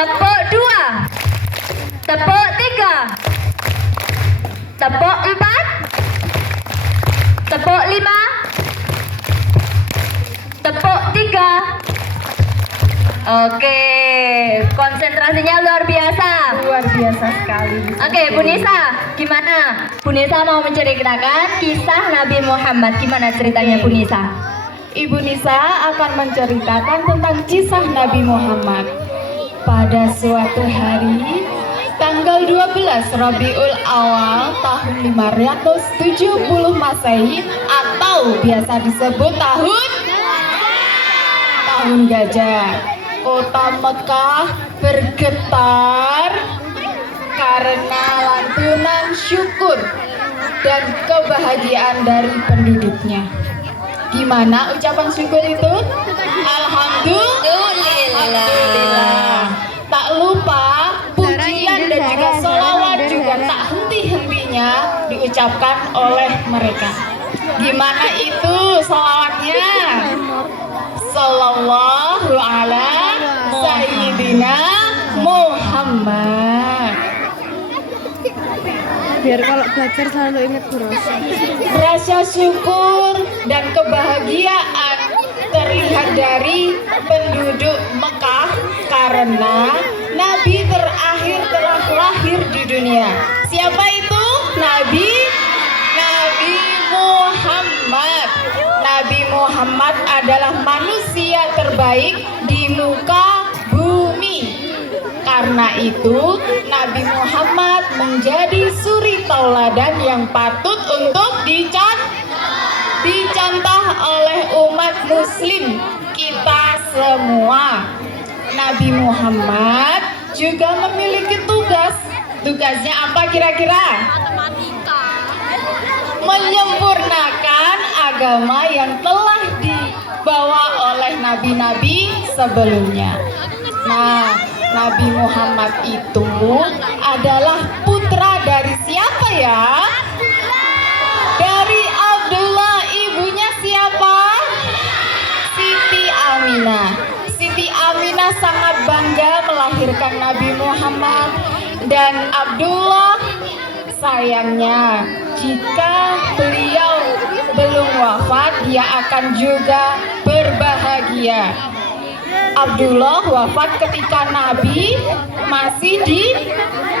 Tepuk 2. Tepuk 3. Tepuk 4. Tepuk 5. Tepuk 3. Oke, konsentrasinya luar biasa. Luar biasa sekali. Oke, Bu Nisa, gimana? Bu Nisa mau menceritakan kisah Nabi Muhammad. Gimana ceritanya Bu Nisa? Ibu Nisa akan menceritakan tentang kisah Nabi Muhammad. Pada suatu hari, tanggal 12 Rabiul Awal tahun 570 Masehi atau biasa disebut tahun gajah. Kota Mekah bergetar karena lantunan syukur dan kebahagiaan dari penduduknya. Gimana ucapan syukur itu? Alhamdulillah. Tak lupa pujian dan juga sholawat juga tak henti-hentinya diucapkan oleh mereka. Gimana itu sholawatnya? Sallallahu ala Sayyidina Muhammad. Biar kalau belajar selalu ingat Bu Rosa. Rasa syukur dan kebahagiaan terlihat dari penduduk Mekah karena Nabi terakhir telah lahir di dunia. Siapa itu? Nabi Muhammad. Nabi Muhammad adalah manusia terbaik di muka bumi. Karena itu, Nabi Muhammad menjadi suri tauladan yang patut untuk dicontoh oleh umat muslim kita semua. Nabi Muhammad juga memiliki tugas. Tugasnya apa kira-kira? Menyempurnakan agama yang telah dibawa oleh nabi-nabi sebelumnya. Nah, Nabi Muhammad itu adalah putra dari siapa ya? Dari Abdullah, ibunya siapa? Siti Aminah. Siti Aminah sangat bangga melahirkan Nabi Muhammad dan Abdullah. Sayangnya, jika beliau belum wafat, dia akan juga berbahagia. Abdullah wafat ketika Nabi masih di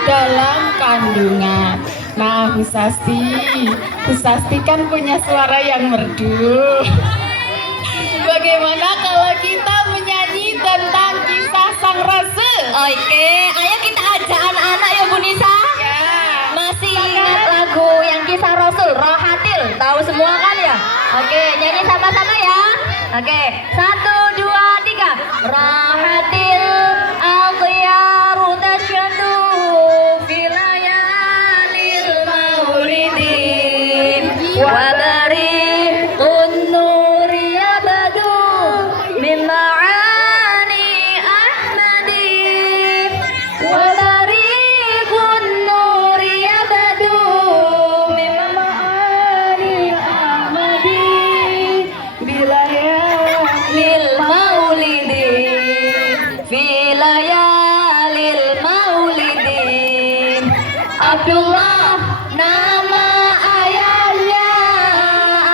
dalam kandungan. Nah, Bu Sasti kan punya suara yang merdu. Bagaimana kalau kita menyanyi tentang kisah sang rasul? Oke, ayo kita ajak anak-anak ya Bu Nisa. Ya. Masih ingat lagu yang kisah Rasul, Rohatil? Tahu semua kan ya? Oke, nyanyi sama-sama ya. Oke, 1, 2, 3. Rohatil al-khiyaru tasyadu filayalil maulidin wa bariqun nuri yabadu min ma'ani ahmadin wa bariqun nuri yabadu min ma'ani ahmadin bilayalil maulidin filayalil maulidin. Abdullah nama ayahnya,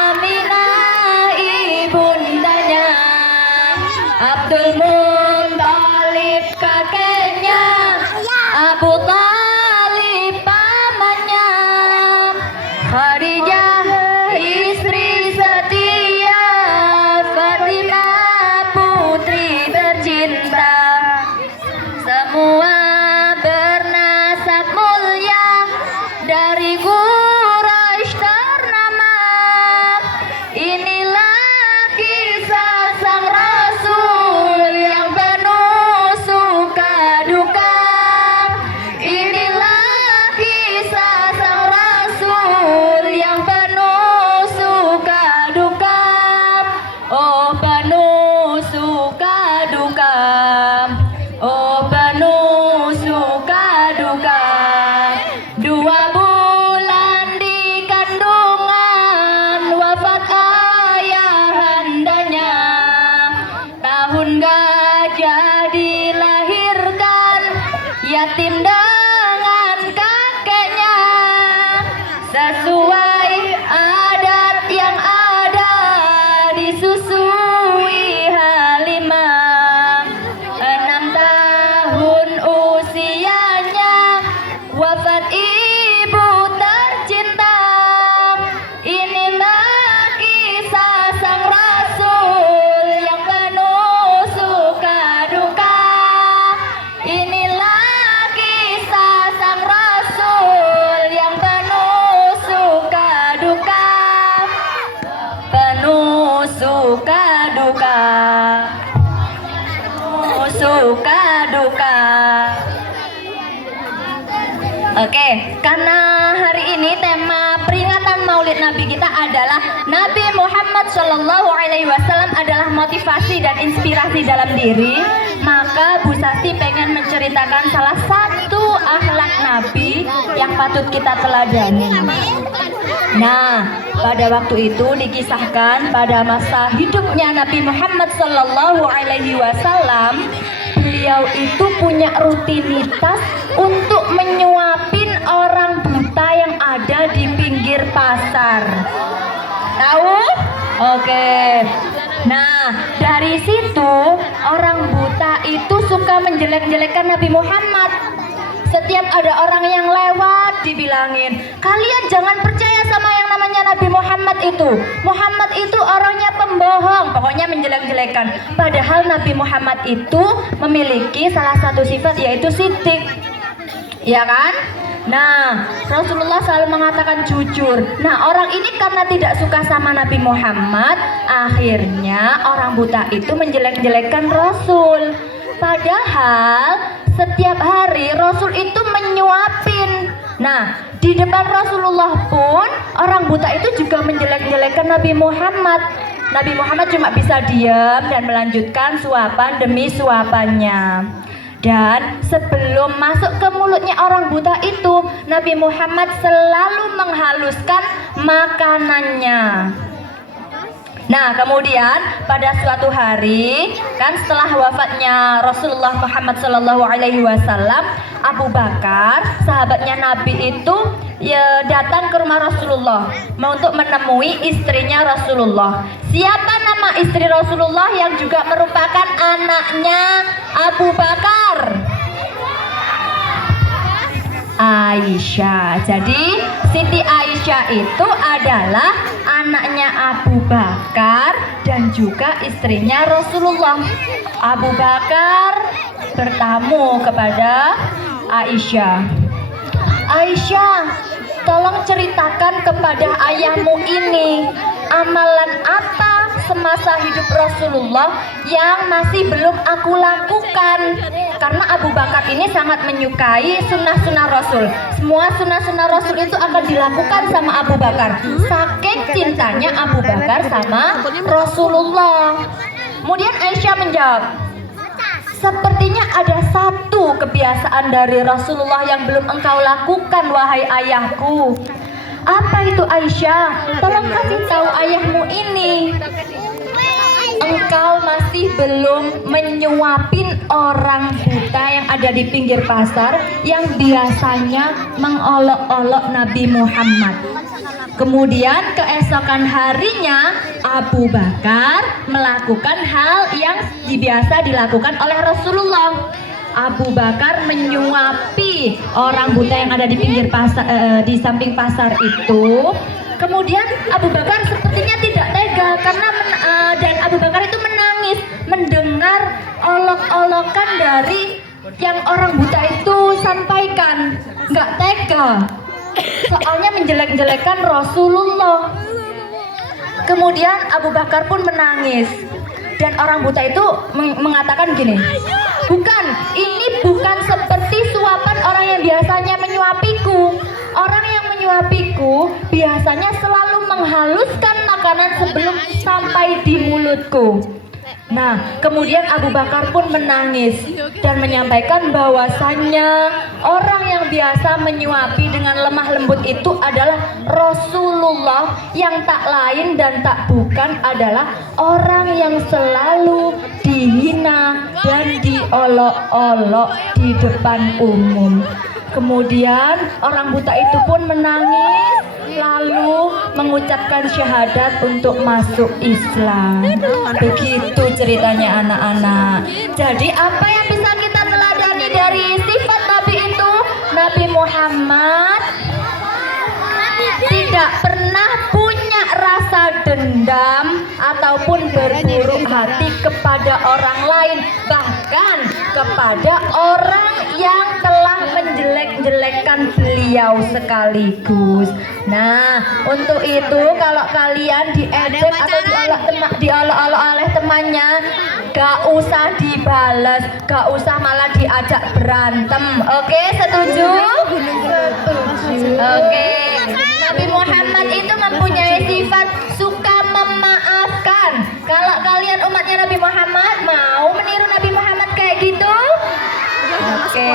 Aminah ibundanya, Abdul Muthalib kakeknya, Abu Thalib pamannya, Khadijah istri setia, Fatimah putri tercinta. Semua bernasab mulia dari Quraisy ternama. Inilah kisah sang rasul yang penuh suka duka. Inilah kisah sang rasul yang penuh suka duka. Oh, penuh suka duka. Oh, penuh suka duka. 2 bulan di kandungan wafat ayahandanya. Tahun gajah dilahirkan suka duka. Oke, karena hari ini tema peringatan Maulid Nabi kita adalah Nabi Muhammad Shallallahu Alaihi Wasallam adalah motivasi dan inspirasi dalam diri, maka Bu Sasti pengen menceritakan salah satu akhlak Nabi yang patut kita teladani. Nah, pada waktu itu dikisahkan pada masa hidupnya Nabi Muhammad Shallallahu Alaihi Wasallam, beliau itu punya rutinitas untuk menyuapin orang buta yang ada di pinggir pasar. Tahu? Oke. Nah, dari situ orang buta itu suka menjelek-jelekan Nabi Muhammad. Setiap ada orang yang lewat dibilangin, kalian jangan percaya sama yang namanya Nabi Muhammad itu. Muhammad itu orangnya pembohong, pokoknya menjelek-jelekan. Padahal Nabi Muhammad itu memiliki salah satu sifat yaitu sidik, ya kan? Nah, Rasulullah selalu mengatakan jujur. Nah, orang ini karena tidak suka sama Nabi Muhammad, akhirnya orang buta itu menjelek-jelekan Rasul. Padahal setiap hari Rasul itu menyuapin. Nah, di depan Rasulullah pun orang buta itu juga menjelek-jelekan Nabi Muhammad. Nabi Muhammad cuma bisa diam dan melanjutkan suapan demi suapannya. Dan sebelum masuk ke mulutnya orang buta itu, Nabi Muhammad selalu menghaluskan makanannya. Nah, kemudian pada suatu hari, kan setelah wafatnya Rasulullah Muhammad Sallallahu Alaihi Wasallam, Abu Bakar, sahabatnya Nabi itu ya datang ke rumah Rasulullah mau untuk menemui istrinya Rasulullah. Siapa nama istri Rasulullah yang juga merupakan anaknya Abu Bakar? Aisyah. Jadi Siti Aisyah itu adalah anaknya Abu Bakar dan juga istrinya Rasulullah. Abu Bakar bertamu kepada Aisyah. Aisyah, tolong ceritakan kepada ayahmu ini amalan apa semasa hidup Rasulullah yang masih belum aku lakukan. Karena Abu Bakar ini sangat menyukai sunnah-sunnah Rasul. Semua sunnah-sunnah Rasul itu akan dilakukan sama Abu Bakar. Saking cintanya Abu Bakar sama Rasulullah. Kemudian Aisyah menjawab, sepertinya ada satu kebiasaan dari Rasulullah yang belum engkau lakukan, wahai ayahku. Apa itu Aisyah? Tolong kasih tahu ayahmu ini. Engkau masih belum menyuapin orang buta yang ada di pinggir pasar yang biasanya mengolok-olok Nabi Muhammad. Kemudian keesokan harinya Abu Bakar melakukan hal yang biasa dilakukan oleh Rasulullah. Abu Bakar menyuapi orang buta yang ada di pinggir pasar, di samping pasar itu. Kemudian Abu Bakar sepertinya tidak tega karena dan Abu Bakar itu menangis mendengar olok-olokan dari yang orang buta itu sampaikan. Nggak tega, soalnya menjelek-jelekan Rasulullah. Kemudian Abu Bakar pun menangis dan orang buta itu mengatakan gini, ini bukan seperti suapan orang yang biasanya menyuapiku. Orang yang menyuapiku biasanya selalu menghaluskan makanan sebelum sampai di mulutku. Nah, kemudian Abu Bakar pun menangis dan menyampaikan bahwasannya orang yang biasa menyuapi dengan lemah lembut itu adalah Rasulullah, yang tak lain dan tak bukan adalah orang yang selalu dihina dan diolok-olok di depan umum. Kemudian orang buta itu pun menangis lalu mengucapkan syahadat untuk masuk Islam. Begitu ceritanya anak-anak. Jadi apa yang bisa kita teladani dari sifat Nabi itu? Nabi Muhammad tidak pernah punya rasa dendam ataupun berburuk hati kepada orang lain, bahkan kepada orang yang telah menjelek-jelekkan beliau sekaligus. Nah, untuk itu kalau kalian diejek atau diolok-olok oleh temannya, gak usah dibales, gak usah malah diajak berantem. Oke, setuju? Oke, Nabi Muhammad itu mempunyai sifat suka memaafkan. Kalau kalian umatnya Nabi Muhammad mau meniru Nabi Muhammad kayak gitu? Oke.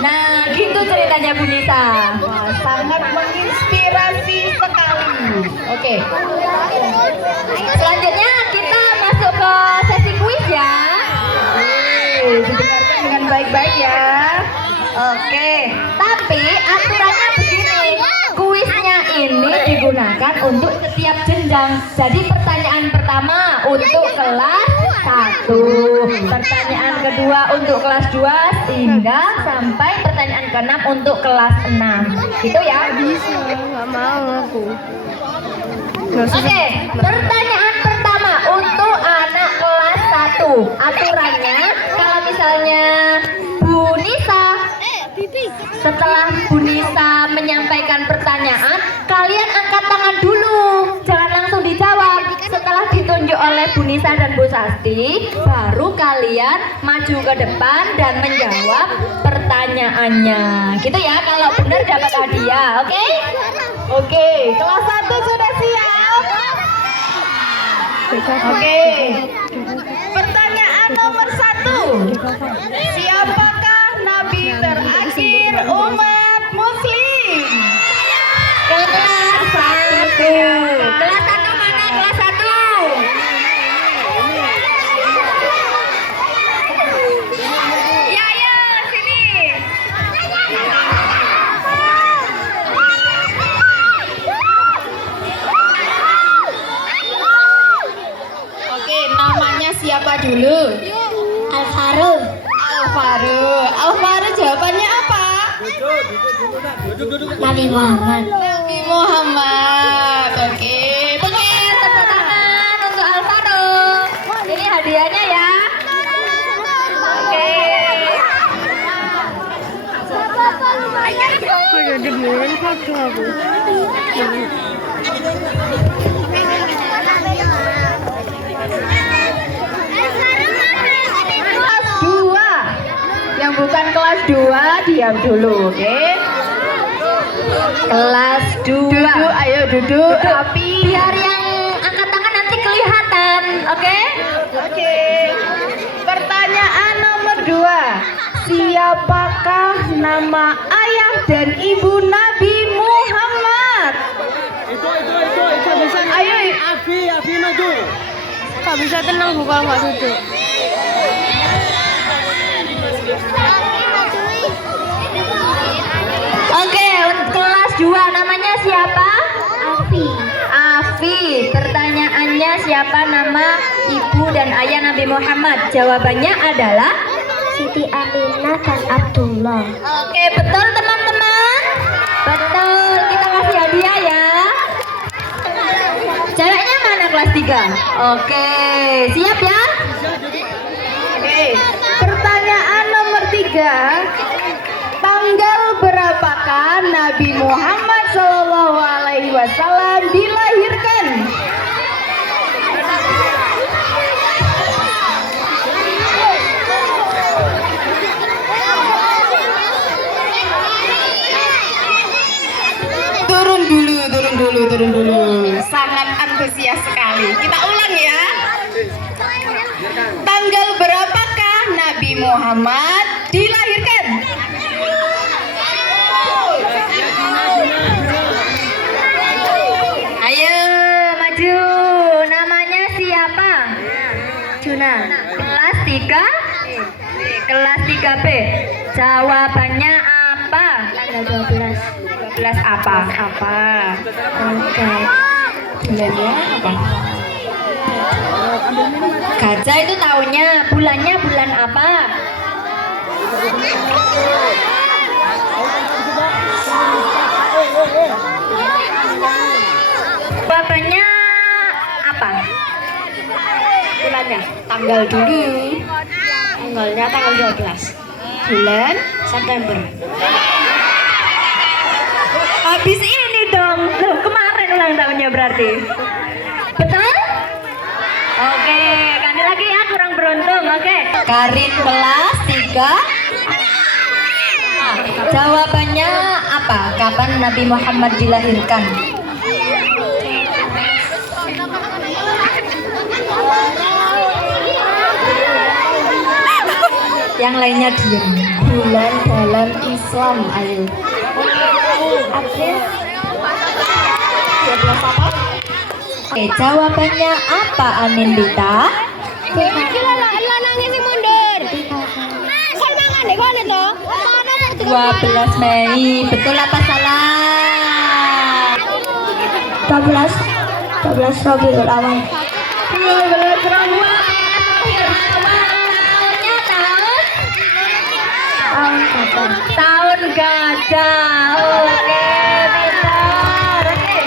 Nah, gitu ceritanya Bu Nisa. Wah, sangat menginspirasi sekali. Oke. Selanjutnya kita masuk ke sesi kuis ya. Didengarkan dengan baik-baik ya. Oke, tapi aturannya begini. Kuisnya ini digunakan untuk setiap jenjang. Jadi pertanyaan pertama untuk kelas 1, pertanyaan kedua untuk kelas 2 hingga sampai pertanyaan ke-6 untuk kelas 6. Gitu ya. Bisa, nggak mau aku. Oke, pertanyaan pertama untuk anak kelas 1. Aturannya kalau misalnya Bu Nisa, setelah Bu Nisa menyampaikan pertanyaan, kalian angkat tangan dulu, jangan langsung dijawab. Setelah ditunjuk oleh Bu Nisa dan Bu Sasti, baru kalian maju ke depan dan menjawab pertanyaannya. Gitu ya, kalau benar dapat hadiah, oke? Oke, kelas 1 sudah siap? Oke. Pertanyaan nomor 1. Siapakah nabi terakhir umat muslim? Kelas 1. Kelas 1 mana? Kelas 1. Ya, ya, sini. Oke, namanya siapa dulu? Alvaro. Alvaro jawabannya apa? Nabi Muhammad. Nabi Muhammad. Oke. Oke, tepuk tangan untuk Alvaro. Ini hadiahnya ya. Oke. Kok jadi mulai foto aku. Kelas 2. Yang bukan kelas 2 diam dulu, oke? Kelas 2. Duduk, ayo duduk rapi. Biar yang angkat tangan nanti kelihatan, oke? Oke. Pertanyaan nomor 2. Siapakah nama ayah dan ibu Nabi Muhammad? Ayo. Abi maju. Gak bisa tenang bu kalau nggak duduk. Oke, untuk kelas 2 namanya siapa? Afi. Pertanyaannya siapa nama ibu dan ayah Nabi Muhammad? Jawabannya adalah Siti Aminah dan Abdullah. oke, betul teman-teman? Betul, kita kasih hadiah ya. Ceweknya mana kelas 3? Oke, siap ya? Oke. Pertanyaan nomor 3. Tanggal berapakah Nabi Muhammad SAW dilahirkan? Turun dulu. Sangat antusias sekali. Kita ulang ya. Tanggal berapakah Nabi Muhammad dilahirkan? Ayo maju. Namanya siapa? Juna. Kelas 3? Kelas 3B. Jawabannya apa? Tanggal 12. 12 apa? Oke. Bulannya apa? Gajah itu tahunnya, bulannya bulan apa? Jawabannya apa? Bulannya. Tanggal dulu. Tanggalnya tanggal 12. Bulan. September. Habis ini dong. Loh, kemarin ulang tahunnya berarti. Betul? Oke, kan lagi ya, kurang beruntung. Oke. Karin kelas 3. Jawabannya apa? Kapan Nabi Muhammad dilahirkan? Yang lainnya diam. Bulan dalam Islam, ayo. April 12 apa? Oke, jawabannya apa Anindita? Lanangnya sih mundur. Saya mangan deh kok itu. 12 Mei. Betul apa salah? 12 Rabiul Awal. 12 Rabiul Awal. Tahun gajah. Oke, pintar. Oke.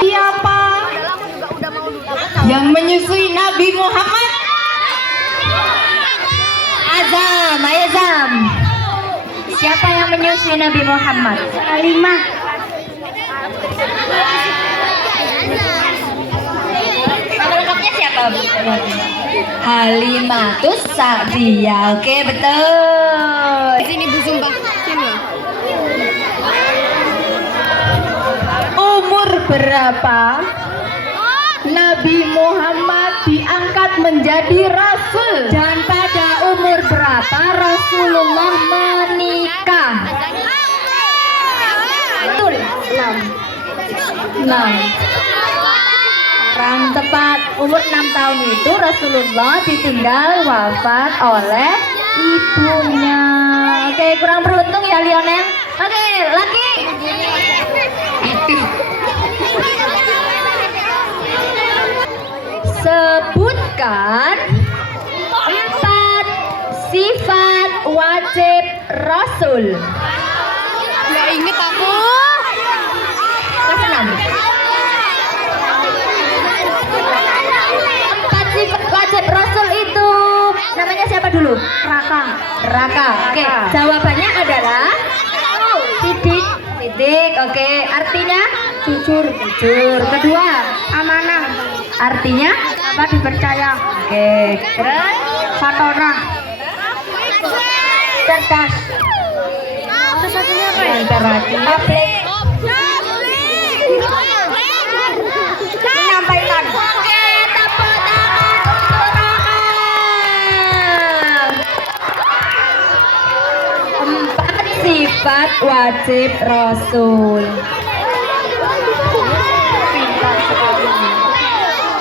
Siapa yang menyusui Nabi Muhammad? Azam, ayo Zam. Siapa yang menyusui Nabi Muhammad? Halimah. Nama lengkapnya siapa? Halimatus Sa'diyah. Oke, betul. Sini Bu Sumpah. Sini. Umur berapa Nabi Muhammad diangkat menjadi Rasul? Dan pada umur berapa Rasulullah menikah? Betul. 6. Kurang tepat. Umur 6 tahun itu Rasulullah ditinggal wafat oleh ibunya. Oke, kurang beruntung ya Lionel. Oke, lagi. Sebutkan 4 sifat wajib Rasul. Nggak inget aku. Kelas 6. 4 sifat wajib Rasul itu namanya siapa dulu? Raka. Oke, jawabannya adalah Sidik. Oke, artinya jujur. Kedua, amanah. Artinya apa? Dipercaya. Oke, terus fatonah. Cerdas. Terus satunya apa ya? Publik. Menyampaikan. Oke, tepuk tangan untuk Raka. 4 sifat wajib Rasul.